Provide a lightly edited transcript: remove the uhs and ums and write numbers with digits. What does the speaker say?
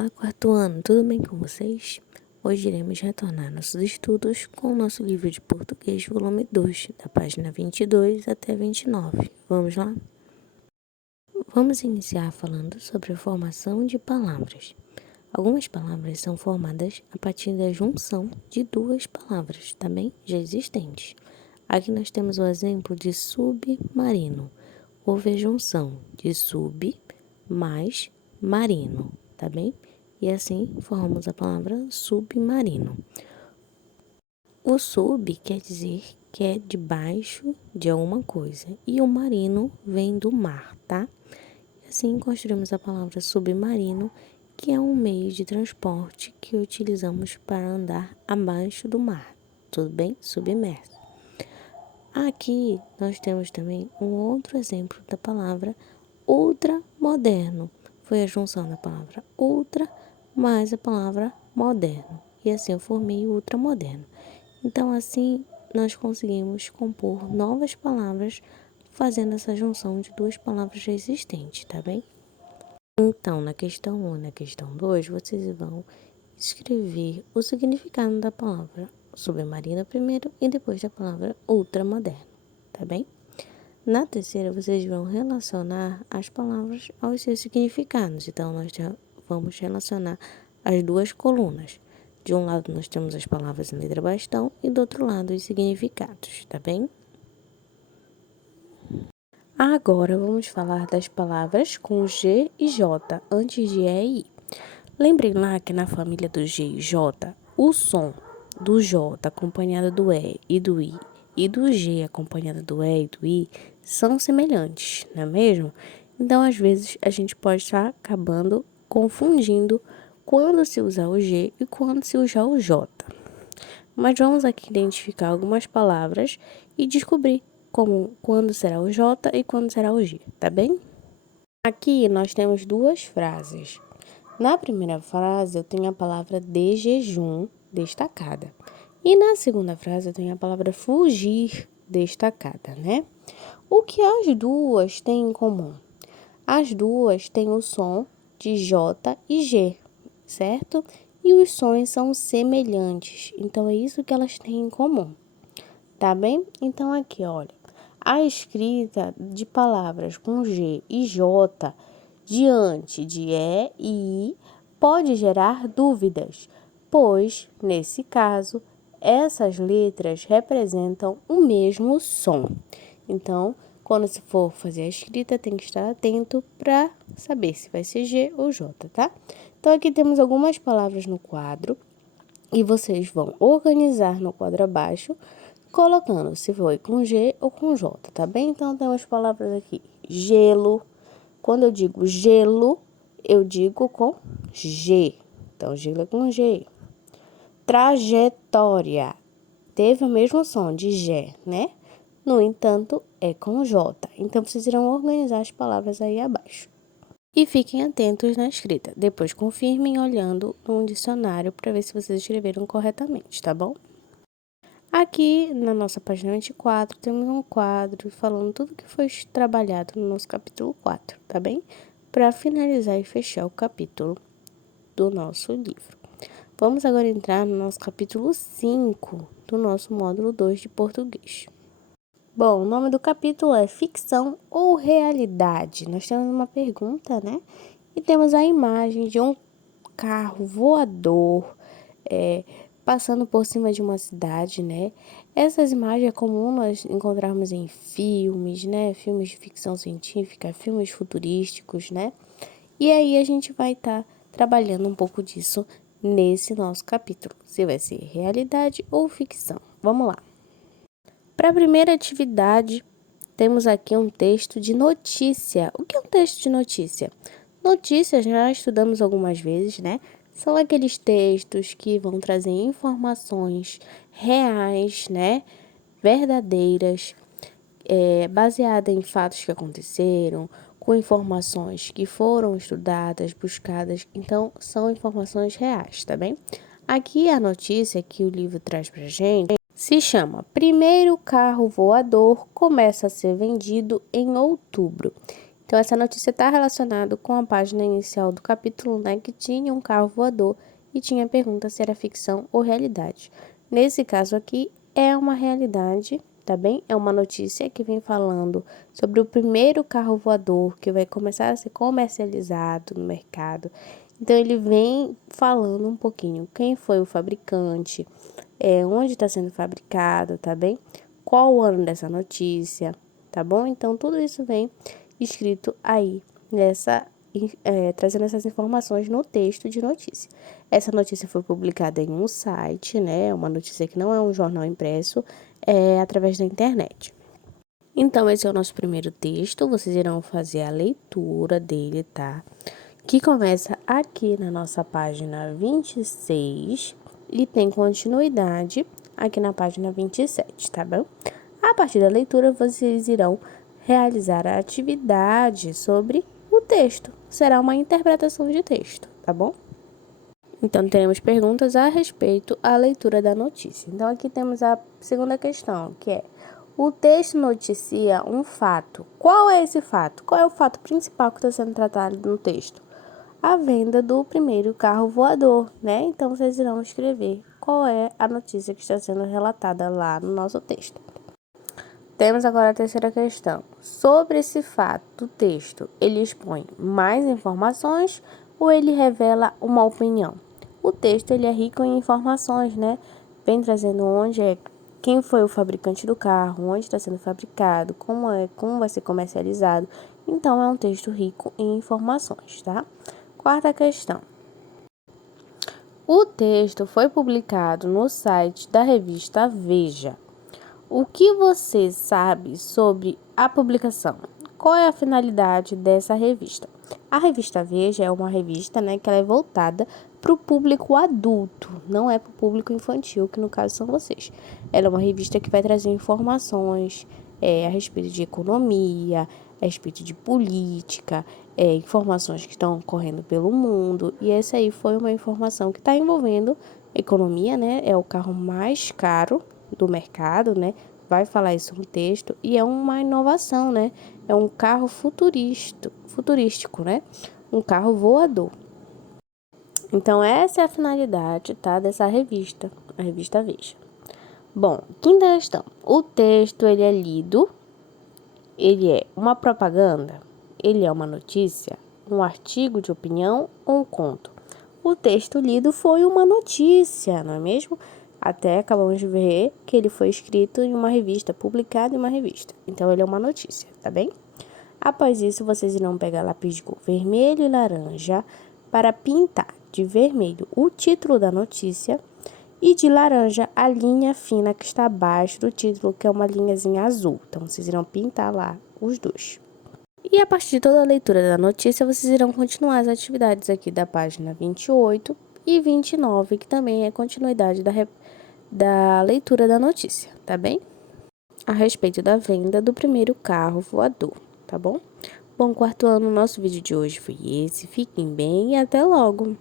Olá, quarto ano, tudo bem com vocês? Hoje iremos retornar nossos estudos com o nosso livro de português, volume 2, da página 22 até 29. Vamos lá? Vamos iniciar falando sobre a formação de palavras. Algumas palavras são formadas a partir da junção de duas palavras, também já existentes. Aqui nós temos o exemplo de submarino. Houve a junção de sub mais marino, tá bem? E assim formamos a palavra submarino. O sub quer dizer que é debaixo de alguma coisa e o marino vem do mar, tá? E assim construímos a palavra submarino, que é um meio de transporte que utilizamos para andar abaixo do mar, tudo bem? Submerso. Aqui nós temos também um outro exemplo da palavra ultramoderno. Foi a junção da palavra ultra mais a palavra moderno. E assim eu formei o ultramoderno. Então, assim, nós conseguimos compor novas palavras fazendo essa junção de duas palavras já existentes, tá bem? Então, na questão 1 e na questão 2, vocês vão escrever o significado da palavra submarino primeiro e depois da palavra ultramoderno, tá bem? Na terceira, vocês vão relacionar as palavras aos seus significados. Então, nós já vamos relacionar as duas colunas. De um lado, nós temos as palavras em letra bastão e do outro lado, os significados, tá bem? Agora, vamos falar das palavras com G e J, antes de E e I. Lembrem lá que na família do G e J, o som do J acompanhado do E e do I e do G acompanhado do E e do I são semelhantes, não é mesmo? Então, às vezes, a gente pode estar acabando confundindo quando se usar o G e quando se usar o J. Mas vamos aqui identificar algumas palavras e descobrir quando será o J e quando será o G, tá bem? Aqui nós temos duas frases. Na primeira frase, eu tenho a palavra de jejum destacada. E na segunda frase, eu tenho a palavra fugir destacada, né? O que as duas têm em comum? As duas têm o som de J e G, certo? E os sons são semelhantes, então é isso que elas têm em comum, tá bem? Então aqui, olha, a escrita de palavras com G e J diante de E e I pode gerar dúvidas, pois, nesse caso, essas letras representam o mesmo som. Então, quando se for fazer a escrita, tem que estar atento para saber se vai ser G ou J, tá? Então, aqui temos algumas palavras no quadro e vocês vão organizar no quadro abaixo, colocando se foi com G ou com J, tá bem? Então, temos palavras aqui, gelo. Quando eu digo gelo, eu digo com G. Então, gelo é com G. Trajetória. Teve o mesmo som de G, né? No entanto, é com J. Então, vocês irão organizar as palavras aí abaixo. E fiquem atentos na escrita. Depois, confirmem olhando no dicionário para ver se vocês escreveram corretamente, tá bom? Aqui, na nossa página 24, temos um quadro falando tudo que foi trabalhado no nosso capítulo 4, tá bem? Para finalizar e fechar o capítulo do nosso livro. Vamos agora entrar no nosso capítulo 5 do nosso módulo 2 de português. Bom, o nome do capítulo é Ficção ou Realidade? Nós temos uma pergunta, né? E temos a imagem de um carro voador, passando por cima de uma cidade, né? Essas imagens é comum nós encontrarmos em filmes, né? Filmes de ficção científica, filmes futurísticos, né? E aí a gente vai estar trabalhando um pouco disso nesse nosso capítulo. Se vai ser realidade ou ficção. Vamos lá. Para a primeira atividade, temos aqui um texto de notícia. O que é um texto de notícia? Notícias já estudamos algumas vezes, né? São aqueles textos que vão trazer informações reais, né? Verdadeiras, baseadas em fatos que aconteceram, com informações que foram estudadas, buscadas. Então, são informações reais, tá bem? Aqui a notícia que o livro traz pra gente se chama Primeiro carro voador começa a ser vendido em outubro. Então, essa notícia está relacionada com a página inicial do capítulo, né, que tinha um carro voador e tinha a pergunta se era ficção ou realidade. Nesse caso aqui, é uma realidade, tá bem? É uma notícia que vem falando sobre o primeiro carro voador que vai começar a ser comercializado no mercado. Então, ele vem falando um pouquinho quem foi o fabricante, onde está sendo fabricado, tá bem? Qual o ano dessa notícia, tá bom? Então, tudo isso vem escrito aí trazendo essas informações no texto de notícia. Essa notícia foi publicada em um site, né? Uma notícia que não é um jornal impresso, através da internet. Então, esse é o nosso primeiro texto. Vocês irão fazer a leitura dele, tá? Que começa aqui na nossa página 26 e tem continuidade aqui na página 27, tá bom? A partir da leitura, vocês irão realizar a atividade sobre o texto. Será uma interpretação de texto, tá bom? Então, teremos perguntas a respeito à leitura da notícia. Então, aqui temos a segunda questão, que é: o texto noticia um fato. Qual é esse fato? Qual é o fato principal que está sendo tratado no texto? A venda do primeiro carro voador, né? Então, vocês irão escrever qual é a notícia que está sendo relatada lá no nosso texto. Temos agora a terceira questão. Sobre esse fato do texto, ele expõe mais informações ou ele revela uma opinião? O texto ele é rico em informações, né? Vem trazendo quem foi o fabricante do carro, onde está sendo fabricado, como vai ser comercializado. Então, é um texto rico em informações, tá? Quarta questão. O texto foi publicado no site da revista Veja. O que você sabe sobre a publicação? Qual é a finalidade dessa revista? A revista Veja é uma revista, né, que ela é voltada para o público adulto, não é para o público infantil, que no caso são vocês. Ela é uma revista que vai trazer informações a respeito de economia, a respeito de política, informações que estão ocorrendo pelo mundo. E essa aí foi uma informação que está envolvendo economia, né? É o carro mais caro do mercado, né? Vai falar isso no texto e é uma inovação, né? É um carro futurístico, né? Um carro voador. Então, essa é a finalidade, tá? Dessa revista, a revista Veja. Bom, quinta questão. O texto, ele é lido, ele é uma propaganda, ele é uma notícia, um artigo de opinião ou um conto. O texto lido foi uma notícia, não é mesmo? Até acabamos de ver que ele foi escrito em uma revista, publicado em uma revista. Então, ele é uma notícia, tá bem? Após isso, vocês irão pegar lápis de cor vermelho e laranja para pintar de vermelho o título da notícia e de laranja a linha fina que está abaixo do título, que é uma linhazinha azul. Então, vocês irão pintar lá os dois. E a partir de toda a leitura da notícia, vocês irão continuar as atividades aqui da página 28 e 29, que também é continuidade da leitura da notícia, tá bem? A respeito da venda do primeiro carro voador, tá bom? Bom, quarto ano, nosso vídeo de hoje foi esse. Fiquem bem e até logo!